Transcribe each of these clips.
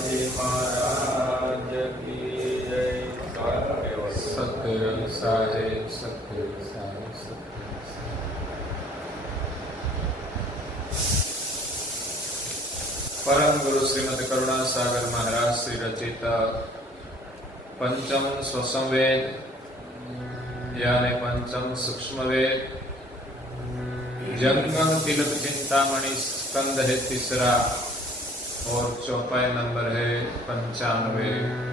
जी महाराज की जय। सत्य साहे सत्य साहे सत्य। परम गुरु श्रीमद करुणा सागर महाराज श्री रचित पंचम स्वसंवेद यानी पंचम सूक्ष्म वेद जंगम तिलक चिंतामणि स्कंद है तीसरा और चौपाई नंबर है 95।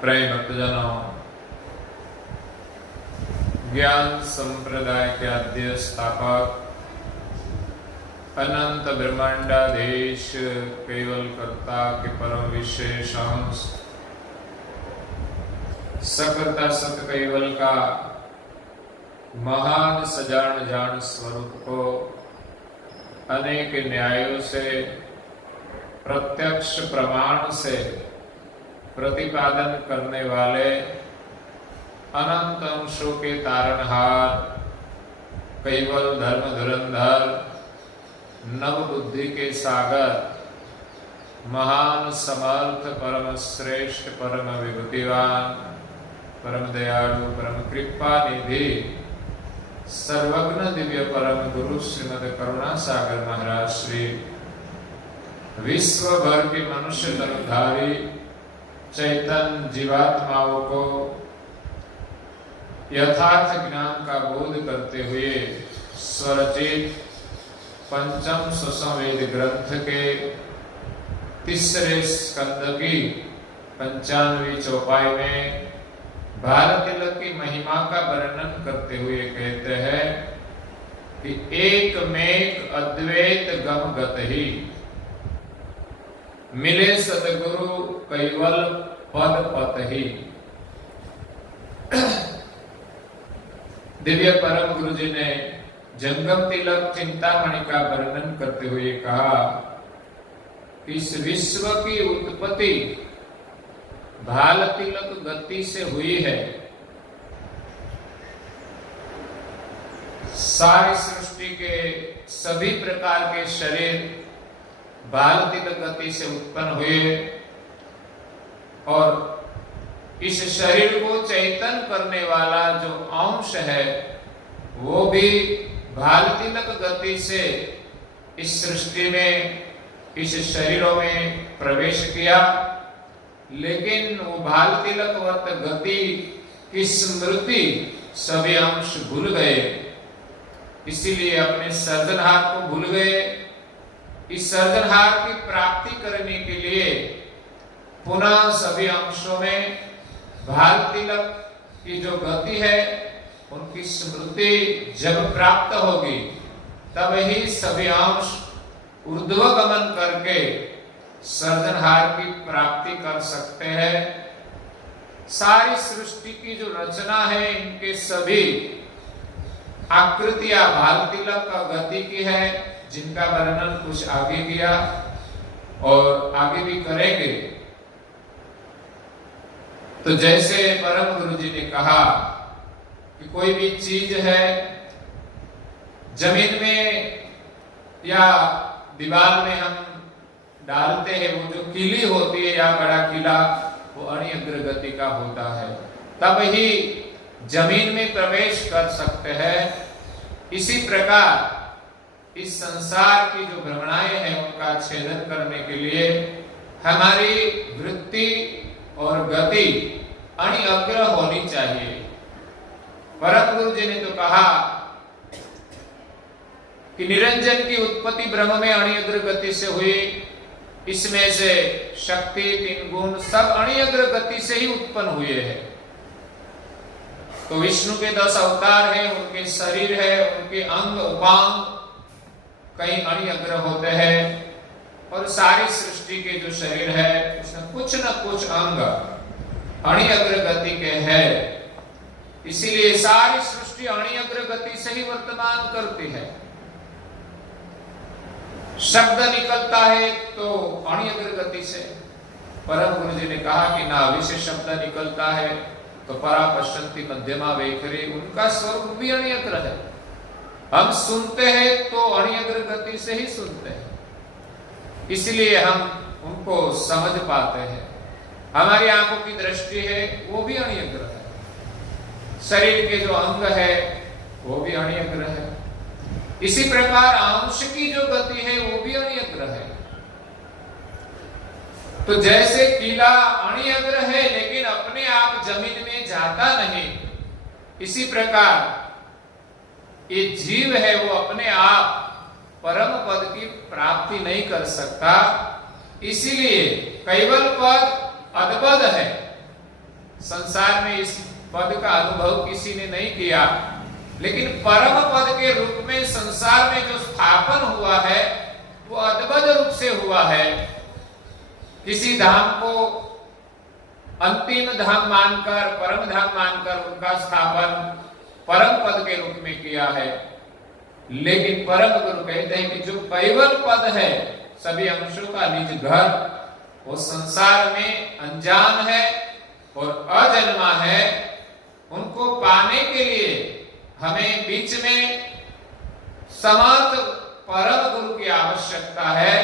प्रिय भक्तजनों, ज्ञान संप्रदाय के आद्य स्थापक अनंत ब्रह्मांडाधीश केवल कर्ता के परम विशेष अंश सकर्ता सत केवल का महान सजान जान स्वरूप को अनेक न्यायों से प्रत्यक्ष प्रमाण से प्रतिपादन करने वाले अनंत अंशों के तारणहार केवल धर्म धुरंधर नव बुद्धि के सागर महान समर्थ परम श्रेष्ठ परम विभूतिवान परम दयालु परम कृपा निधि सर्वज्ञ दिव्य परम गुरु श्रीमद करुणा सागर महाराज श्री विश्व भर के मनुष्य तनुधारी चैतन्य जीवात्माओं को यथार्थ ज्ञान का बोध करते हुए स्वरचित पंचम स्वसंवेद ग्रंथ के तीसरे स्कंद की 95वीं चौपाई में भारत तिलक की महिमा का वर्णन करते हुए कहते हैं कि एकमेक अद्वैत गम गत ही मिले सतगुरु कैवल पद पत ही। दिव्य परम गुरु जी ने जंगम तिलक चिंतामणि का वर्णन करते हुए कहा कि इस विश्व की उत्पत्ति भाल तिलक गति से हुई है। सारी सृष्टि के सभी प्रकार के शरीर बाल तिलक गति से उत्पन्न हुए और इस शरीर को चैतन्य करने वाला जो अंश है वो भी बाल तिलक गति से इस सृष्टि में इस शरीरों में प्रवेश किया, लेकिन वो बाल तिलकवत गति की स्मृति सभी अंश भूल गए, इसीलिए अपने सर्जनहार को भूल गए। इस सर्जनहार की प्राप्ति करने के लिए पुनः सभी अंशों में भाल तिलक की जो गति है उनकी स्मृति जब प्राप्त होगी तब ही सभी अंश ऊर्ध्व गमन करके सर्जनहार की प्राप्ति कर सकते हैं। सारी सृष्टि की जो रचना है इनके सभी आकृतियां भाल तिलक का गति की है, जिनका वर्णन कुछ आगे किया और आगे भी करेंगे। तो जैसे परम गुरु जी ने कहा कि कोई भी चीज है जमीन में या दीवार में हम डालते हैं, वो जो कीली होती है या बड़ा कीला वो अणियग्र गति का होता है, तब ही जमीन में प्रवेश कर सकते हैं। इसी प्रकार इस संसार की जो भ्रमणाएं हैं उनका छेदन करने के लिए हमारी वृत्ति और गति अणिअग्र होनी चाहिए। परम गुरु जी ने तो कहा कि निरंजन की उत्पत्ति ब्रह्म में अणिअग्र गति से हुई इसमें से शक्ति, 3 गुण सब अणिअग्र गति से ही उत्पन्न हुए हैं। तो विष्णु के 10 अवतार हैं, उनके शरीर है, उनके अंग उपांग कई अणिअग्र होते हैं, और सारी सृष्टि के जो शरीर है उसमें कुछ न कुछ अंग अणिअग्र गति के है। इसीलिए सारी सृष्टि अणिअग्र गति से ही वर्तमान करती है। शब्द निकलता है तो अणिअग्र गति से। परम गुरु जी ने कहा कि नाभि से शब्द निकलता है तो परा पश्यन्ति मध्यमा वैखरी, उनका स्वरूप भी अणिअग्र है। हम सुनते हैं तो अणिअग्र गति से ही सुनते हैं, इसलिए हम उनको समझ पाते हैं। हमारी आंखों की दृष्टि है वो भी अणिअग्र है, शरीर के जो अंग है वो भी अणिअग्र है। इसी प्रकार अंश की जो गति है वो भी अणिअग्र है। तो जैसे किला अणिअग्र है लेकिन अपने आप जमीन में जाता नहीं, इसी प्रकार ये जीव है वो अपने आप परम पद की प्राप्ति नहीं कर सकता। इसीलिए कैवल पद अद्भुत है। संसार में इस पद का अनुभव किसी ने नहीं किया, लेकिन परम पद के रूप में संसार में जो स्थापन हुआ है वो अद्भुत रूप से हुआ है। किसी धाम को अंतिम धाम मानकर, परम धाम मानकर उनका स्थापन परम पद के रूप में किया है। लेकिन परम गुरु कहते हैं कि जो कैवल पद है, सभी अंशों का निज घर, वो संसार में अनजान है और अजन्मा है। उनको पाने के लिए हमें बीच में समर्थ परम गुरु की आवश्यकता है।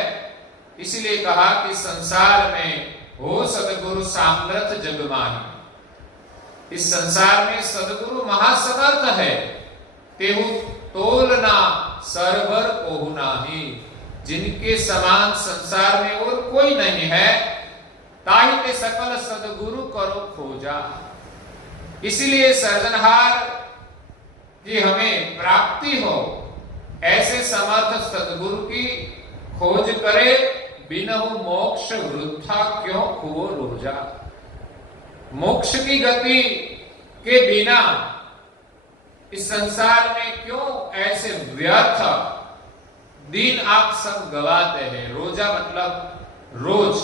इसलिए कहा कि संसार में हो सदगुरु सामर्थ जग माही। इस संसार में सदगुरु महासमर्थ है, तेहु तोलना सरवर कोहु नाही। जिनके समान संसार में और कोई नहीं है, ताहि ते सकल सदगुरु करो खोजा। इसलिए सर्जनहार की हमें प्राप्ति हो, ऐसे समर्थ सदगुरु की खोज करे। बिनहु मोक्ष वृथा क्यों खुओ रोजा। मोक्ष की गति के बिना इस संसार में क्यों ऐसे व्यर्थ दिन आप सब गवाते हैं। रोजा मतलब रोज।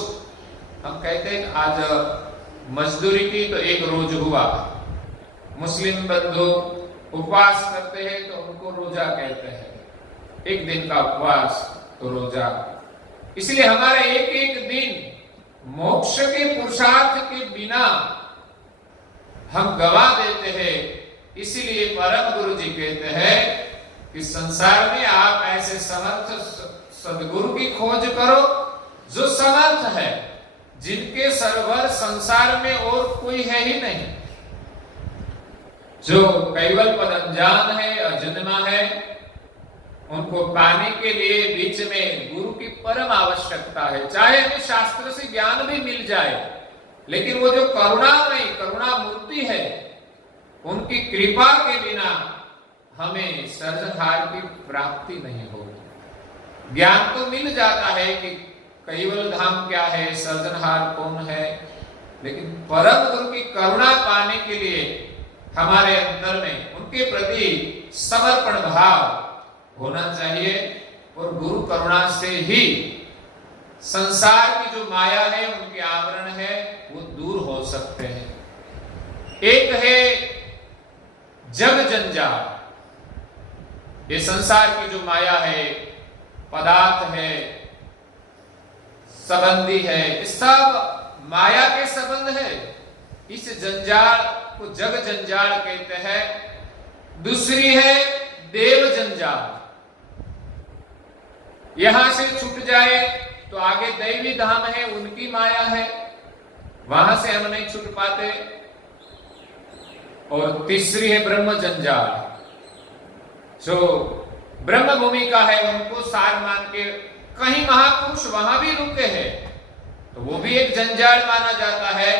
हम कहते हैं आज मजदूरी की तो एक रोज हुआ। मुस्लिम बंधु उपवास करते हैं तो उनको रोजा कहते हैं, एक दिन का उपवास तो रोजा। इसलिए हमारे एक एक दिन मोक्ष के पुरुषार्थ के बिना हम गवा देते हैं। इसीलिए परम गुरु जी कहते हैं कि संसार में आप ऐसे समर्थ सदगुरु की खोज करो जो समर्थ है, जिनके सरवर संसार में और कोई है ही नहीं। जो कैवल पद अनजान है, अजन्मा है, उनको पाने के लिए बीच में गुरु की परम आवश्यकता है। चाहे हमें शास्त्र से ज्ञान भी मिल जाए, लेकिन वो जो करुणामयी करुणा मूर्ति है, उनकी कृपा के बिना हमें सर्जनहार की प्राप्ति नहीं होगी। ज्ञान तो मिल जाता है कि कैवल धाम क्या है, सर्जनहार कौन है, लेकिन परम गुरु की करुणा पाने के लिए हमारे अंदर में उनके प्रति समर्पण भाव होना चाहिए। और गुरु करुणा से ही संसार की जो माया है, उनके आवरण है, वो दूर हो सकते हैं। एक है जग जंजाल। ये संसार की जो माया है, पदार्थ है, संबंधी है, ये सब माया के संबंध है। इस जंजाल को जग जंजाल कहते हैं। दूसरी है देव जंजाल। यहां से छूट जाए तो आगे दैवी धाम है, उनकी माया है, वहां से हम नहीं छूट पाते। और तीसरी है ब्रह्म जंजाल। जो ब्रह्म भूमिका है, उनको सार मान के कहीं महापुरुष वहां भी रुके हैं, तो वो भी एक जंजाल माना जाता है।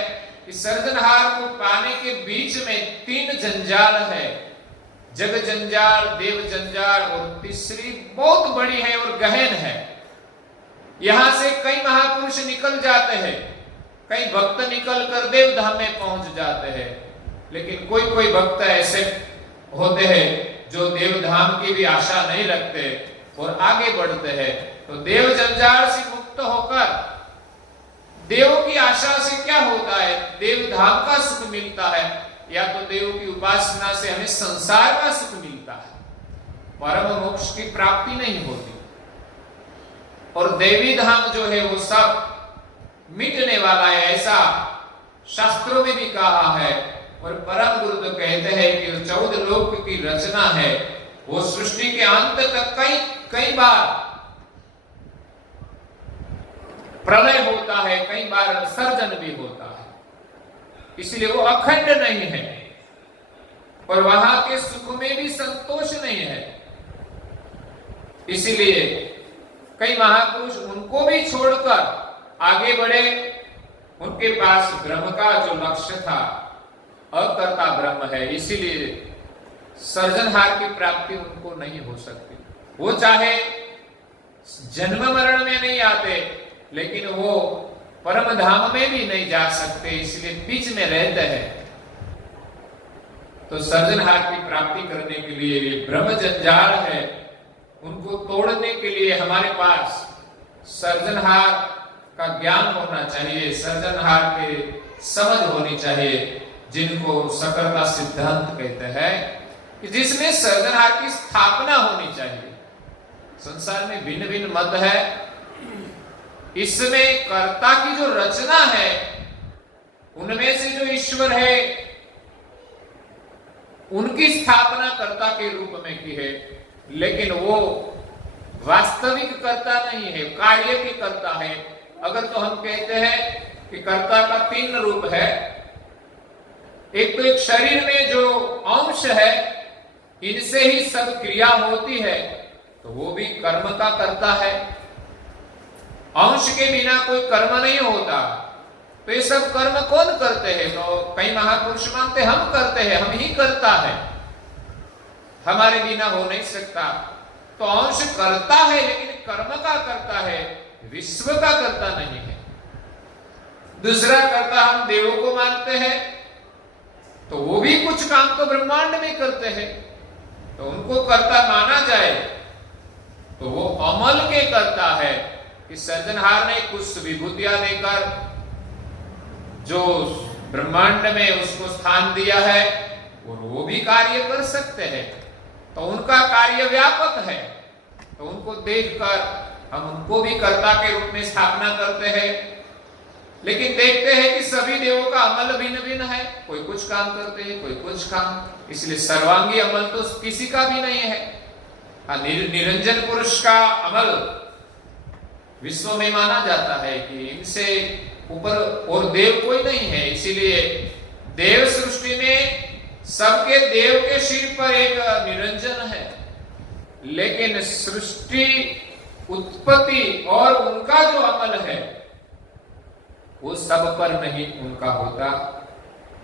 इस सर्जनहार को पाने के बीच में 3 जंजाल है, जग जंजाल, देव जंजाल और तीसरी बहुत बड़ी है और गहन है। यहां से कई महापुरुष निकल जाते हैं, कई भक्त निकल कर देव धाम में पहुंच जाते हैं, लेकिन कोई कोई भक्त ऐसे होते हैं जो देव धाम की भी आशा नहीं रखते और आगे बढ़ते हैं। तो देव जंजाल से मुक्त होकर देव की आशा से क्या होता है? देव धाम का सुख मिलता है, या तो देव की उपासना से हमें संसार का सुख मिलता है, परम मोक्ष की प्राप्ति नहीं होती। और देवी धाम जो है वो सब मिटने वाला है, ऐसा शास्त्रों में भी कहा है। और परम गुरु तो कहते हैं कि 14 लोक की रचना है, वो सृष्टि के अंत तक कई बार प्रलय होता है, कई बार सर्जन भी होता है, इसलिए वो अखंड नहीं है और वहां के सुख में भी संतोष नहीं है। इसीलिए कई महापुरुष उनको भी छोड़कर आगे बढ़े। उनके पास ब्रह्म का जो लक्ष्य था अकर्ता ब्रह्म है, इसीलिए सर्जनहार की प्राप्ति उनको नहीं हो सकती। वो चाहे जन्म मरण में नहीं आते, लेकिन वो परम धाम में भी नहीं जा सकते, इसलिए बीच में रहते हैं। तो सर्जनहार की प्राप्ति करने के लिए ये ब्रह्म जंजाल है, उनको तोड़ने के लिए हमारे पास सर्जनहार का ज्ञान होना चाहिए, सर्जनहार के समझ होनी चाहिए, जिनको सकलता सिद्धांत कहते हैं, कि जिसमें सर्जनहार की स्थापना होनी चाहिए। संसार में भिन्न भिन्न मत है, इसमें कर्ता की जो रचना है उनमें से जो ईश्वर है उनकी स्थापना कर्ता के रूप में की है, लेकिन वो वास्तविक कर्ता नहीं है, कार्य की कर्ता है। अगर तो हम कहते हैं कि कर्ता का 3 रूप है, एक तो एक शरीर में जो अंश है इनसे ही सब क्रिया होती है, तो वो भी कर्म का कर्ता है। अंश के बिना कोई कर्म नहीं होता, तो ये सब कर्म कौन करते हैं? तो कई महापुरुष मानते हम करते हैं, हम ही करता है, हमारे बिना हो नहीं सकता। तो अंश करता है, लेकिन कर्म का करता है, विश्व का करता नहीं है। दूसरा कर्ता हम देवों को मानते हैं, तो वो भी कुछ काम तो ब्रह्मांड में करते हैं, तो उनको कर्ता माना जाए तो वो अमल के करता है कि सर्जनहार ने कुछ विभूतियां देकर जो ब्रह्मांड में उसको स्थान दिया है और वो भी कार्य कर सकते हैं, तो उनका कार्य व्यापक है। तो उनको देखकर हम उनको भी कर्ता के रूप में स्थापना करते हैं, लेकिन देखते हैं कि सभी देवों का अमल भिन्न भिन्न है, कोई कुछ काम करते हैं, कोई कुछ काम, इसलिए सर्वांगी अमल तो किसी का भी नहीं है। निरंजन पुरुष का अमल विश्व में माना जाता है कि इनसे ऊपर और देव कोई नहीं है, इसीलिए देव सृष्टि में सबके देव के सिर पर एक निरंजन है, लेकिन सृष्टि उत्पत्ति और उनका जो अमल है वो सब पर नहीं उनका होता,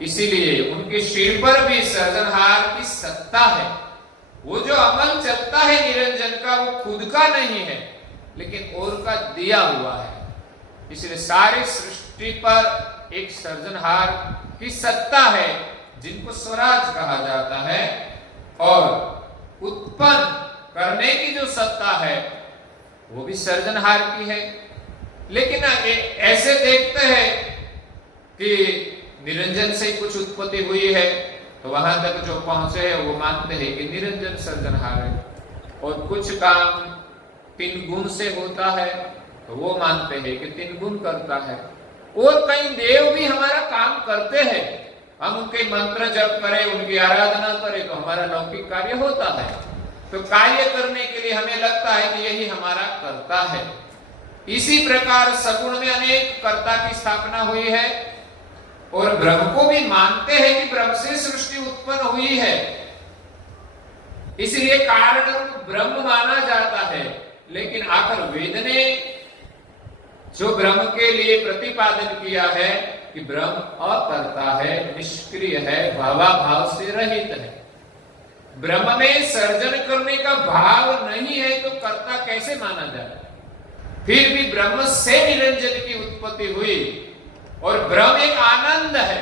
इसीलिए उनके सिर पर भी सर्जनहार की सत्ता है। वो जो अमल चलता है निरंजन का, वो खुद का नहीं है, लेकिन और का दिया हुआ है। इसलिए सारी सृष्टि पर एक सर्जनहार की सत्ता है, जिनको स्वराज कहा जाता है, और उत्पन्न करने की जो सत्ता है वो भी सर्जनहार की है। लेकिन ऐसे देखते हैं कि निरंजन से कुछ उत्पत्ति हुई है, तो वहां तक जो पहुंचे हैं वो मानते हैं कि निरंजन सर्जनहार है, और कुछ काम 3 गुण से होता है तो वो मानते हैं कि 3 गुण करता है। और कई देव भी हमारा काम करते हैं, हम उनके मंत्र जप करें, उनकी आराधना करें तो हमारा लौकिक कार्य होता है। तो कार्य करने के लिए हमें लगता है कि यही हमारा कर्ता है। इसी प्रकार सगुण में अनेक कर्ता की स्थापना हुई है, और ब्रह्म को भी मानते हैं कि ब्रह्म से सृष्टि उत्पन्न हुई है, इसलिए कारण रूप ब्रह्म माना जाता है। लेकिन आखिर वेद ने जो ब्रह्म के लिए प्रतिपादन किया है कि ब्रह्म अकर्ता है, निष्क्रिय है, भावाभाव से रहित है। ब्रह्म में सर्जन करने का भाव नहीं है तो कर्ता कैसे माना जाए? फिर भी ब्रह्म से निरंजन की उत्पत्ति हुई और ब्रह्म एक आनंद है,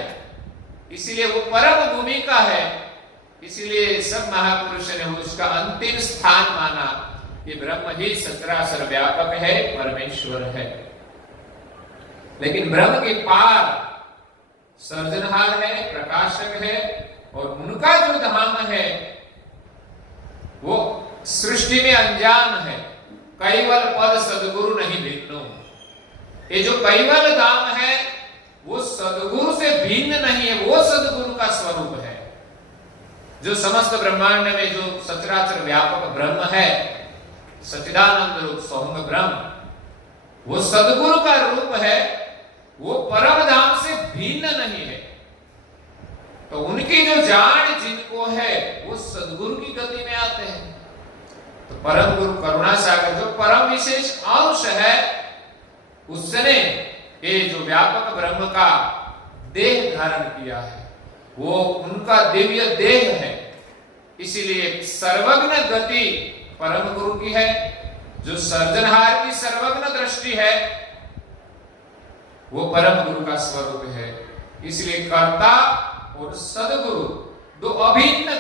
इसलिए वो परम भूमिका है। इसलिए सब महापुरुष ने उसका अंतिम स्थान माना कि ब्रह्म ही सचराचर व्यापक है, परमेश्वर है। लेकिन ब्रह्म के पार सर्जनहार है, प्रकाशक है, और उनका जो धाम है वो सृष्टि में अनजान है। कैवल पद सदगुरु नहीं भिन्नो, ये जो कैवल धाम है वो सदगुरु से भिन्न नहीं है, वो सदगुरु का स्वरूप है। जो समस्त ब्रह्मांड में जो सचराचर व्यापक ब्रह्म है, सच्चिदानंद रूप सौम्य ब्रह्म, वो सदगुरु का रूप है, वो परम धाम से भिन्न नहीं है। तो उनकी जो जान जिनको है वो सदगुरु की गति में आते हैं। तो परम गुरु करुणा सागर जो परम विशेष अंश है, उसने ये जो व्यापक ब्रह्म का देह धारण किया है, वो उनका दिव्य देह है। इसीलिए सर्वज्ञ गति परम गुरु की है, जो सर्जनहार की सर्वज्ञ दृष्टि है वो परम गुरु का स्वरूप है। इसलिए कर्ता और सदगुरु दो अभिन्न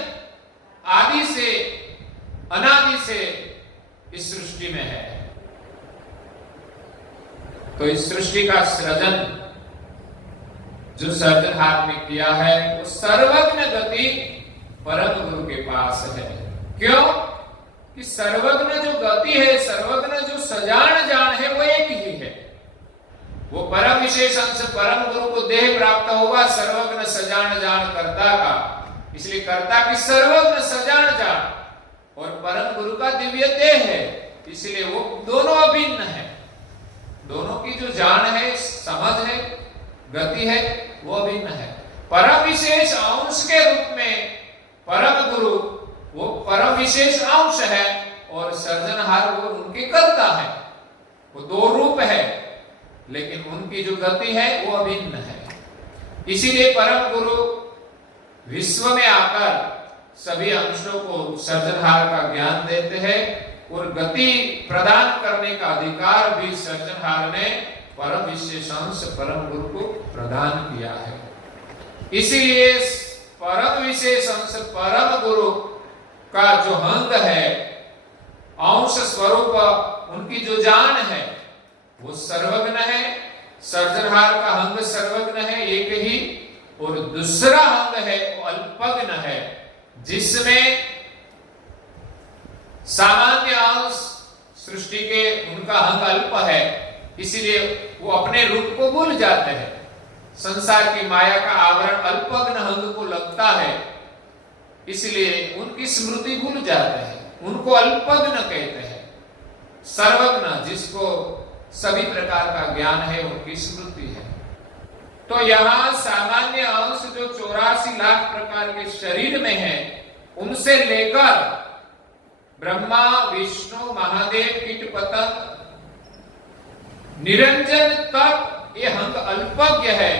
आदि से अनादि से इस सृष्टि में है। तो इस सृष्टि का सृजन जो सर्जनहार ने किया है वो सर्वज्ञ गति परम गुरु के पास है। क्यों कि सर्वज्ञ जो गति है, सर्वज्ञ जो सजान जान है वो एक ही है। वो परम विशेष अंश परम गुरु को देह प्राप्त होगा सर्वज्ञ सजान जान कर्ता का। इसलिए कर्ता की सर्वज्ञ सजान जान और परम गुरु का दिव्य देह है, इसलिए वो दोनों अभिन्न है। दोनों की जो जान है, समझ है, गति है, वो अभिन्न है। परम विशेष अंश के रूप में परम गुरु वो परम विशेष अंश है और सर्जनहार वो उनके कर्ता है। वो दो रूप है, लेकिन उनकी जो गति है वो अभिन्न है। इसीलिए परम गुरु विश्व में आकर सभी अंशों को सर्जनहार का ज्ञान देते हैं और गति प्रदान करने का अधिकार भी सर्जनहार ने परम विशेष अंश परम गुरु को प्रदान किया है। इसीलिए परम विशेष अंश परम गुरु का जो अंग है, अंश स्वरूप उनकी जो जान है वो सर्वज्ञ है। सर्जनहार का अंग सर्वज्ञ है एक ही, और दूसरा अंग है वो अल्पज्ञ है, जिसमें सामान्य अंश सृष्टि के उनका अंग अल्प है, इसीलिए वो अपने रूप को भूल जाते हैं। संसार की माया का आवरण अल्पज्ञ अंग को लगता है, इसलिए उनकी स्मृति भूल जाते हैं, उनको अल्पज्ञ कहते हैं। सर्वज्ञ जिसको सभी प्रकार का ज्ञान है उनकी स्मृति है। तो यहाँ सामान्य अंश जो 84 लाख प्रकार के शरीर में है, उनसे लेकर ब्रह्मा विष्णु महादेव कीट पतंग निरंजन तक ये अंग अल्पज्ञ है।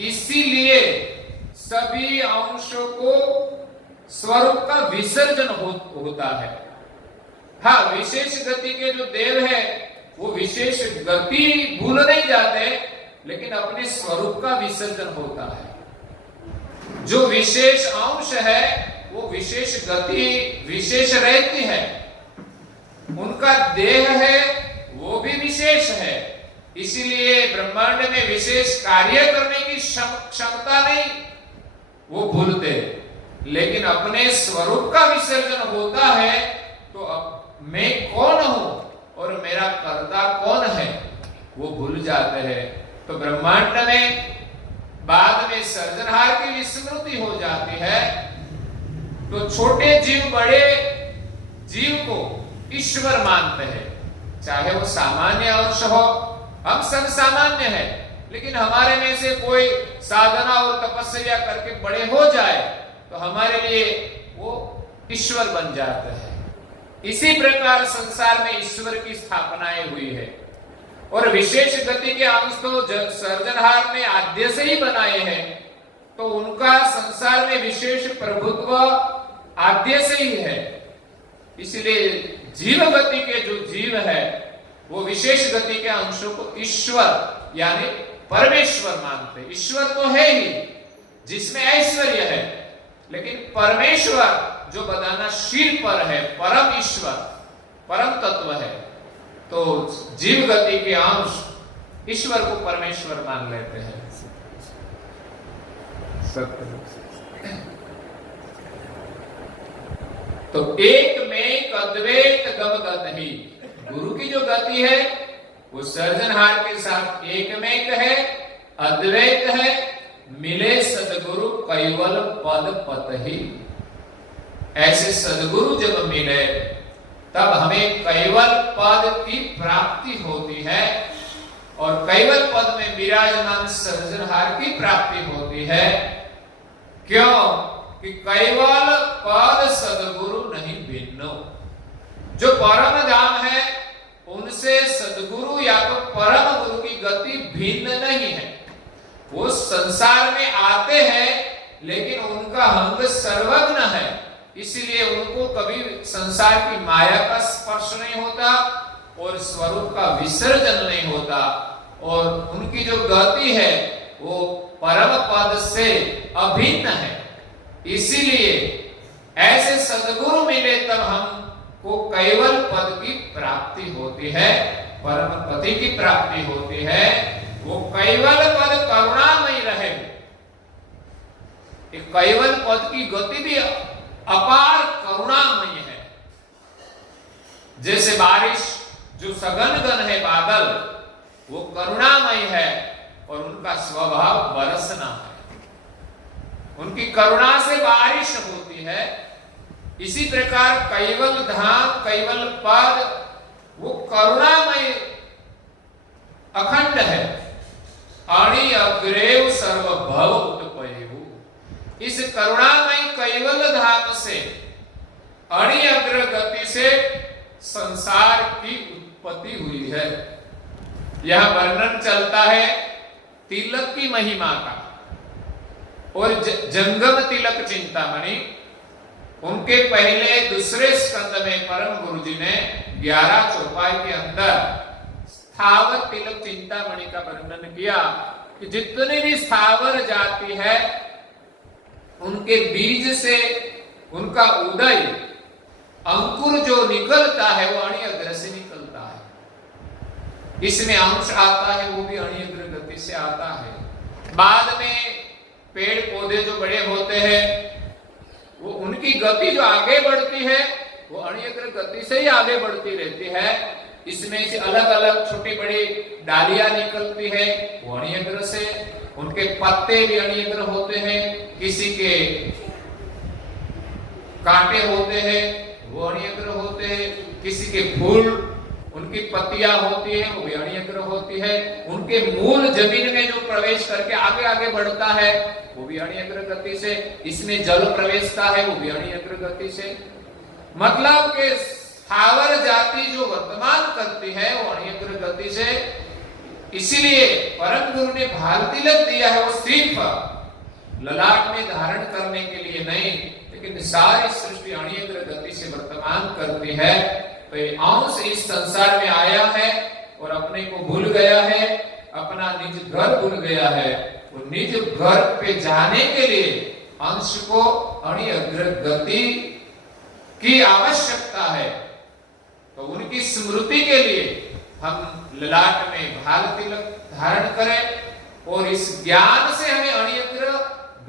इसीलिए सभी अंशों को स्वरूप का विसर्जन होता है। हाँ, विशेष गति के जो देव है वो विशेष गति भूल नहीं जाते, लेकिन अपने स्वरूप का विसर्जन होता है। जो विशेष अंश है वो विशेष गति विशेष रहती है, उनका देह है वो भी विशेष है। इसीलिए ब्रह्मांड में विशेष कार्य करने की क्षमता नहीं वो भूलते, लेकिन अपने स्वरूप का विसर्जन होता है। तो अब मैं कौन हूं और मेरा कर्ता कौन है वो भूल जाते हैं। तो ब्रह्मांड में बाद में सर्जनहार की विस्मृति हो जाती है, तो छोटे जीव बड़े जीव को ईश्वर मानते हैं। चाहे वो सामान्य अंश हो, हम सब सामान्य हैं, लेकिन हमारे में से कोई साधना और तपस्या करके बड़े हो जाए तो हमारे लिए वो ईश्वर बन जाते हैं। इसी प्रकार संसार में ईश्वर की स्थापनाएं हुई है और विशेष गति के अंश तो सर्जनहार ने आद्य से ही बनाए हैं, तो उनका संसार में विशेष प्रभुत्व आद्य से ही है। इसलिए जीव गति के जो जीव है वो विशेष गति के अंशों को ईश्वर यानी परमेश्वर मानते। ईश्वर तो है ही जिसमें ऐश्वर्य है, लेकिन परमेश्वर जो बदानशील पर है, परम ईश्वर, परम तत्व है, तो जीव गति के अंश ईश्वर को परमेश्वर मान लेते हैं। तो एक में अद्वैत गमगत ही, गुरु की जो गति है वो सर्जनहार के साथ एक में है, अद्वैत है, मिले सदगुरु कैवल पद पत ही। ऐसे सदगुरु जब मिले तब हमें कैवल पद की प्राप्ति होती है, और कैवल पद में विराजमान सर्जनहार की प्राप्ति होती है। क्यों? कि कैवल पद सदगुरु नहीं भिन्नो। जो परम धाम है उनसे सदगुरु या तो परम गुरु की गति भिन्न नहीं है। वो संसार में आते हैं लेकिन उनका अंग सर्वज्ञ है, इसलिए उनको कभी संसार की माया का स्पर्श नहीं होता और स्वरूप का विसर्जन नहीं होता, और उनकी जो गति है वो परम पद से अभिन्न है। इसीलिए ऐसे सदगुरु मिले तब हमको कैवल पद की प्राप्ति होती है, परम पति की प्राप्ति होती है। वो कैवल पद करुणामय रहे। कैवल पद की गति भी अपार करुणामय है। जैसे बारिश जो सघन है बादल, वो करुणामय है और उनका स्वभाव बरसना है। उनकी करुणा से बारिश होती है। इसी प्रकार कैवल धाम, कैवल पद वो करुणामय अखंड है। अणि अग्रेव सर्वभव उत्पयेहु। इस करुणामय कैवल धाम से, अणि अग्र गति से संसार की उत्पत्ति हुई है। यह वर्णन चलता है तिलक की महिमा का, और जंगम तिलक चिंतामणि, उनके पहले दूसरे स्कंद में परम गुरु जी ने 11 चौपाई के अंदर स्थावर तिलक चिंतामणि का वर्णन किया कि जितनी भी स्थावर जाति है उनके बीज से उनका उदय, अंकुर जो निकलता है वो अणि अग्र से निकलता है। इसमें अंश आता है वो भी अणि अग्र गति से आता है। बाद में पेड़ पौधे जो बड़े होते हैं वो उनकी गति जो आगे बढ़ती है वो अणि अग्र गति से ही आगे बढ़ती रहती है। इसमें से अलग अलग छोटी बड़ी डालियां निकलती है वो अणि अग्र से, उनके पत्ते भी अणि अग्र होते हैं, किसी के कांटे होते हैं वो अणि अग्र होते हैं, किसी के फूल उनकी पत्तियां होती है वो भी अणि अग्र होती है, उनके मूल जमीन में जो प्रवेश करके आगे आगे बढ़ता है वो भी अणि अग्र गति से, इसमें जल प्रवेशता है वो भी अणि अग्र गति से। मतलब के स्थावर जाति जो वर्तमान करती है वो अणि अग्र गति से। इसीलिए परम गुरु ने भाल तिलक दिया है, वो सिर्फ ललाट में धारण करने के लिए नहीं, लेकिन सारी सृष्टि अणि अग्र गति से वर्तमान करती है। तो ये अंश इस संसार में आया है और अपने को भूल गया है, अपना निज घर भूल गया है। वो निज घर पे जाने के लिए अंश को अणि अग्र गति की आवश्यकता है। तो उनकी स्मृति के लिए हम ललाट में भाल तिलक धारण करें और इस ज्ञान से हमें अणि अग्र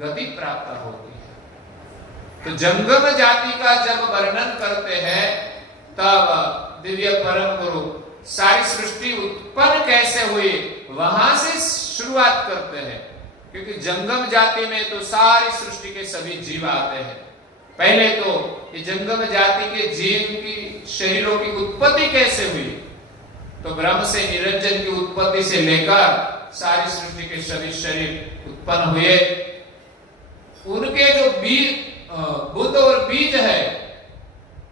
गति प्राप्त होती है। तो जंगम जाति का जब वर्णन करते हैं तब दिव्य परम गुरु सारी सृष्टि उत्पन्न कैसे हुई वहां से शुरुआत करते हैं, क्योंकि जंगम जाति में तो सारी सृष्टि के सभी जीव आते हैं। पहले तो ये जंगम जाति के जीव की शरीरों की उत्पत्ति कैसे हुई, तो ब्रह्म से निरंजन की उत्पत्ति से लेकर सारी सृष्टि के सभी शरीर उत्पन्न हुए। उनके जो बीज बुद्ध और बीज है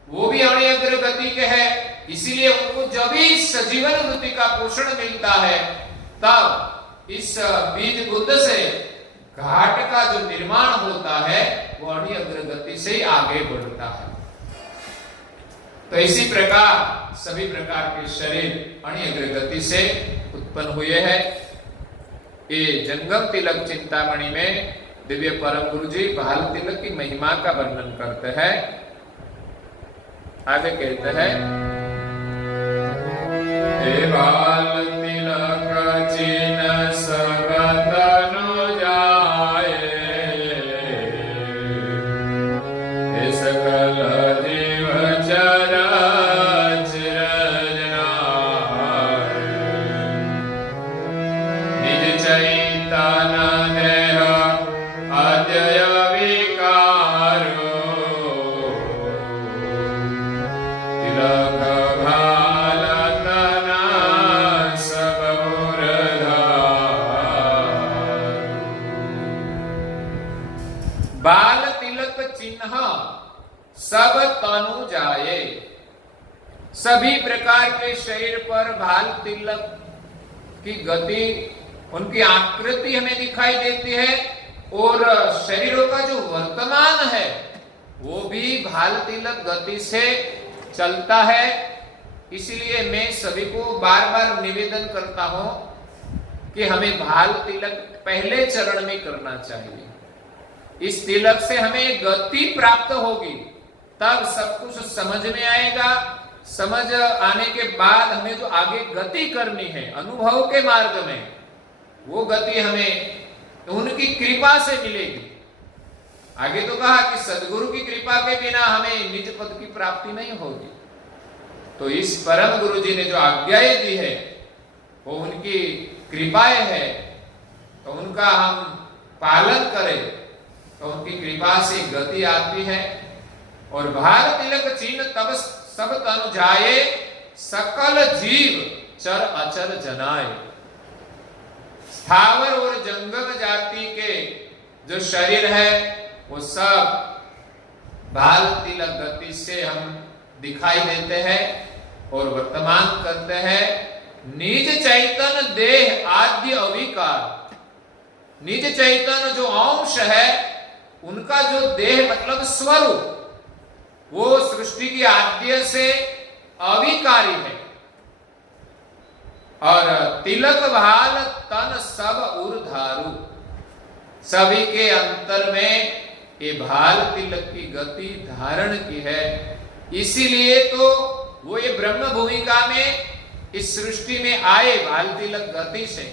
वो भी अणि अग्र गति के है। इसीलिए उनको जब भी सजीवन वृत्ति का पोषण मिलता है तब इस बीज बुद्ध से घाट का जो निर्माण होता है वो अणि अग्र गति से ही आगे बढ़ता है। तो इसी प्रकार सभी प्रकार के शरीर अणिअग्र गति से उत्पन्न हुए हैं। ये जंगम तिलक चिंतामणि में दिव्य परम गुरु जी भाल तिलक की महिमा का वर्णन करते हैं। आगे कहते हैं, हे भाल तिलक चिन्ह सब तनु जाए, हे सकल जीव चराचर जनाए, निज चैतन देह अद्वय विकारो, तिलक भाल तना सब बाल तिलक चिन्ह सब तनु जाए। सभी प्रकार के शरीर पर बाल तिलक की गति, उनकी आकृति हमें दिखाई देती है और शरीरों का जो वर्तमान है वो भी भाल तिलक गति से चलता है। इसलिए मैं सभी को बार बार निवेदन करता हूं कि हमें भाल तिलक पहले चरण में करना चाहिए। इस तिलक से हमें गति प्राप्त होगी, तब सब कुछ समझ में आएगा। समझ आने के बाद हमें जो आगे गति करनी है अनुभव के मार्ग में, वो गति हमें उनकी कृपा से मिलेगी। आगे तो कहा कि सदगुरु की कृपा के बिना हमें निज पद की प्राप्ति नहीं होगी। तो इस परम गुरु जी ने जो आज्ञाएं दी है वो उनकी कृपाएं है, तो उनका हम पालन करें तो उनकी कृपा से गति आती है। और भाल तिलक चिन्ह तब सब तनु जाए, सकल जीव चर अचर जनाए। स्थावर और जंगम जाति के जो शरीर है वो सब भाल तिलक गति से हम दिखाई देते हैं और वर्तमान करते हैं। निज चैतन देह आद्य अविकार, निज चैतन जो अंश है उनका जो देह मतलब स्वरूप, वो सृष्टि की आद्य से अविकारी है। और तिलक भाल तन सब उर्धारु, सभी के अंतर में ये भाल तिलक की गति धारण की है। इसीलिए तो वो ये ब्रह्म भूमिका में इस सृष्टि में आए भाल तिलक गति से।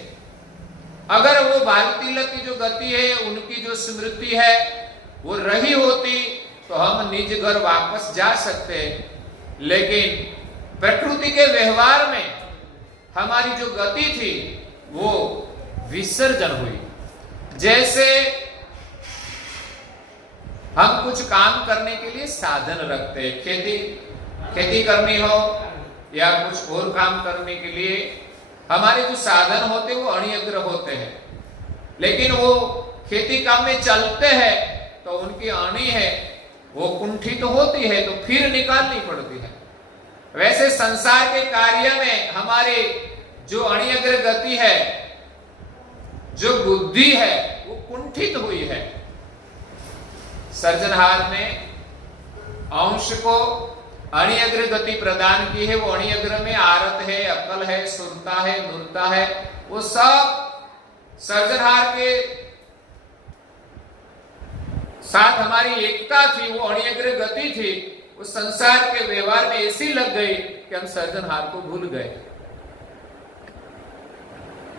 अगर वो भाल तिलक की जो गति है, उनकी जो स्मृति है वो रही होती तो हम निज घर वापस जा सकते, लेकिन प्रकृति के व्यवहार में हमारी जो गति थी वो विसर्जन हुई। जैसे हम कुछ काम करने के लिए साधन रखते हैं, खेती करनी हो या कुछ और काम करने के लिए हमारे जो साधन होते वो अणिअग्र होते हैं, लेकिन वो खेती काम में चलते हैं तो उनकी अणी है वो कुंठित तो होती है, तो फिर निकालनी पड़ती है। वैसे संसार के कार्य में हमारे जो अणिअग्र गति है, जो बुद्धि है वो कुंठित हुई है। सर्जनहार ने अंश को अणिअग्र गति प्रदान की है। वो अणिअग्र में आरत है, अक्ल है, सुरता है, नुरता है, वो सब सर्जनहार के साथ हमारी एकता थी, वो अणिअग्र गति थी। वो संसार के व्यवहार में ऐसी लग गई कि हम सर्जनहार को भूल गए।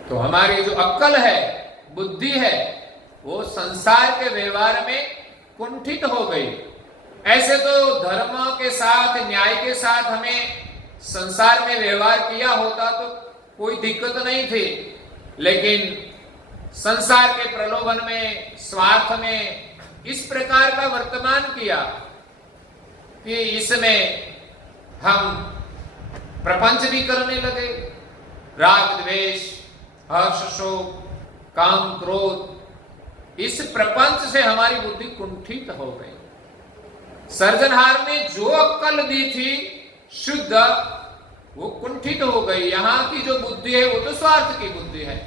तो हमारी जो अक्ल है, बुद्धि है, वो संसार के व्यवहार में कुंठित हो गई। ऐसे तो धर्म के साथ, न्याय के साथ हमें संसार में व्यवहार किया होता तो कोई दिक्कत नहीं थी, लेकिन संसार के प्रलोभन में, स्वार्थ में इस प्रकार का वर्तमान किया कि इसमें हम प्रपंच भी करने लगे। राग द्वेष, हर्ष शोक, काम क्रोध, इस प्रपंच से हमारी बुद्धि कुंठित हो गई। सर्जनहार ने जो अक्ल दी थी शुद्ध, वो कुंठित हो गई। यहाँ की जो बुद्धि है वो तो स्वार्थ की बुद्धि है,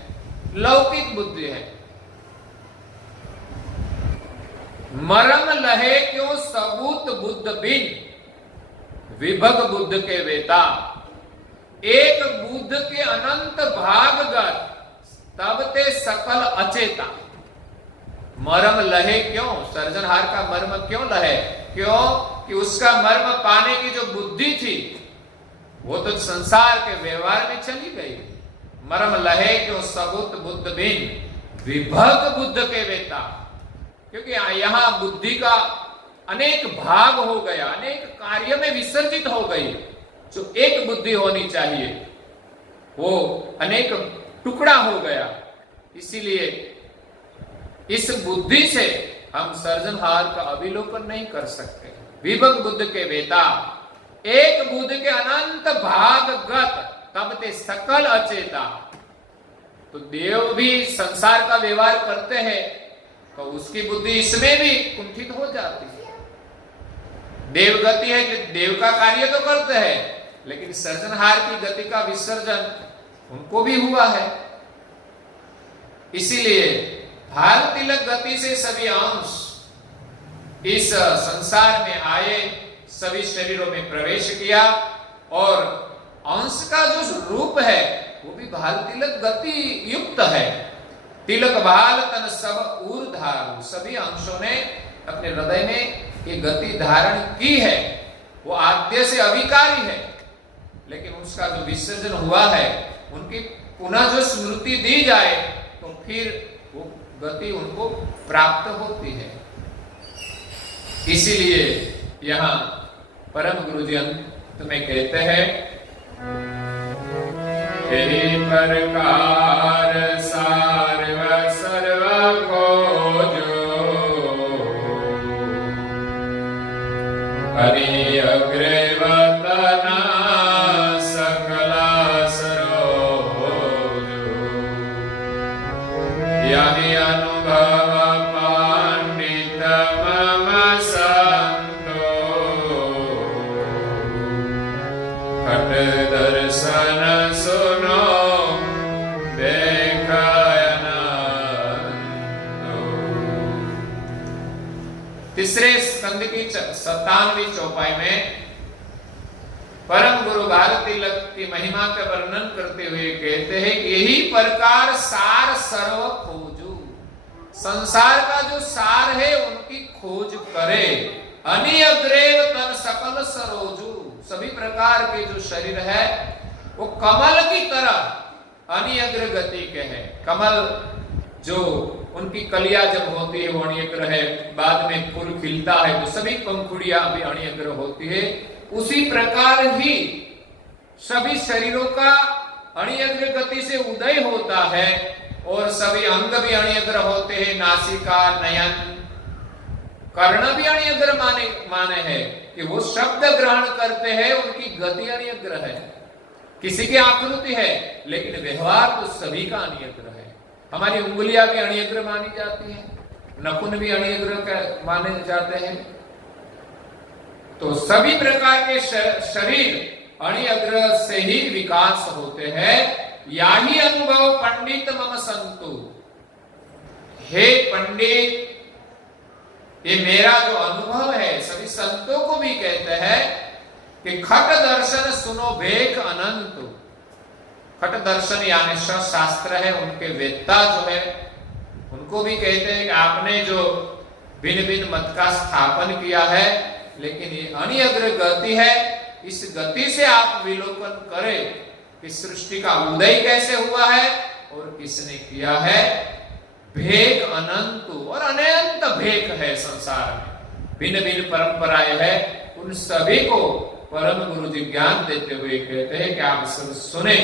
लौकिक बुद्धि है। मरम लहे क्यों सबूत बुद्ध बिन, विभग बुद्ध के वेता, एक बुद्ध के अनंत भागगत, तब ते सकल अचेता। मर्म लहे क्यों? सर्जनहार का मर्म क्यों लहे? क्यों कि उसका मर्म पाने की जो बुद्धि थी वो तो संसार के व्यवहार में चली गई। मर्म लहे क्यों सबूत बुद्ध बिन विभग बुद्ध के वेता, क्योंकि यहां बुद्धि का अनेक भाग हो गया, अनेक कार्य में विसर्जित हो गई। जो एक बुद्धि होनी चाहिए वो अनेक टुकड़ा हो गया। इसीलिए इस बुद्धि से हम सर्जनहार का अविलोकन नहीं कर सकते। विभग बुद्ध के वेता, एक बुद्ध के अनंत भागगत, तब ते सकल अचेता। तो देव भी संसार का व्यवहार करते हैं तो उसकी बुद्धि इसमें भी कुंठित हो जाती है। देव गति है कि देव का कार्य तो करते हैं, लेकिन सर्जनहार की गति का विसर्जन उनको भी हुआ है। इसीलिए भाल तिलक गति से सभी अंश इस संसार में आए, सभी शरीरों में प्रवेश किया, और अंश का जो रूप है वो भी भाल तिलक गति युक्त है। तिलक भाल तन सब ऊर्धारु, सभी अंशों ने अपने हृदय में ये गति धारण की है। वो आद्य से अविकारी है, लेकिन उसका जो विसर्जन हुआ है, उनकी पुनः जो स्मृति दी जाए तो फिर वो गति उनको प्राप्त होती है। इसीलिए यहां परम गुरु जी अंत में कहते हैं, हे प्रकार सार्व सर्व खोजो, हरि अग्रवतना सकला सरोजो, यही अनुभव पंडित मम संतो, खट दर्शन सुनो तीसरे स्कंद की 57वीं चौपाई में परम गुरु भारती तिलक की महिमा का वर्णन करते हुए कहते हैं कि यही प्रकार सार सर्व खोजू, संसार का जो सार है उनकी खोज करे। अनिअग्रेव तन सकल सरोजू, सभी प्रकार के जो शरीर है वो कमल की तरह अनिअग्र गति के हैं। कमल जो उनकी कलियां जब होती है वो अणियग्र है, बाद में फूल खिलता है तो सभी पंखुड़ियां भी अणियग्र होती है। उसी प्रकार ही सभी शरीरों का अणियग्र गति से उदय होता है और सभी अंग भी अणियग्र होते हैं। नासिका, नयन, कर्ण भी अणियग्र माने हैं कि वो शब्द ग्रहण करते हैं, उनकी गति अणियग्र है। किसी की आकृति है लेकिन व्यवहार तो सभी का अणियग्र है। हमारी उंगलियां भी अणियग्र मानी जाती है, नखुन भी अणियग्र माने जाते हैं। तो सभी प्रकार के शरीर अणियग्र से ही विकास होते हैं। याही अनुभव पंडित मम संतु, हे पंडित ये मेरा जो अनुभव है, सभी संतों को भी कहते हैं कि खट दर्शन सुनो भेख अनंत। खट दर्शन यानी शास्त्र है, उनके वेत्ता जो है उनको भी कहते हैं कि आपने जो भिन्न भिन्न मत का स्थापन किया है, लेकिन ये अनिअग्र गति है, इस गति से आप विलोकन करें कि सृष्टि का उदय कैसे हुआ है और किसने किया है। भेक अनंत, और अनंत भेक है संसार में, भिन्न भिन्न परंपराएं है। उन सभी को परम गुरु जी ज्ञान देते हुए कहते हैं कि आप सब सुने।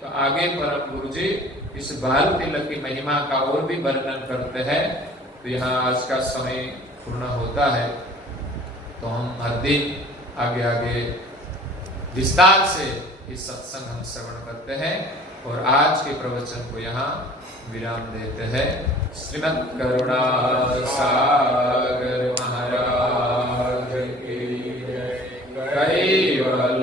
तो आगे परम गुरु जी इस बाल तिलक की महिमा का और भी वर्णन करते हैं। तो यहाँ आज का समय पूर्ण होता है, तो हम हर दिन आगे आगे विस्तार से इस सत्संग हम श्रवण करते हैं और आज के प्रवचन को यहाँ विराम देते हैं। श्रीमद् करुणा सागर महाराज की जय। कैवल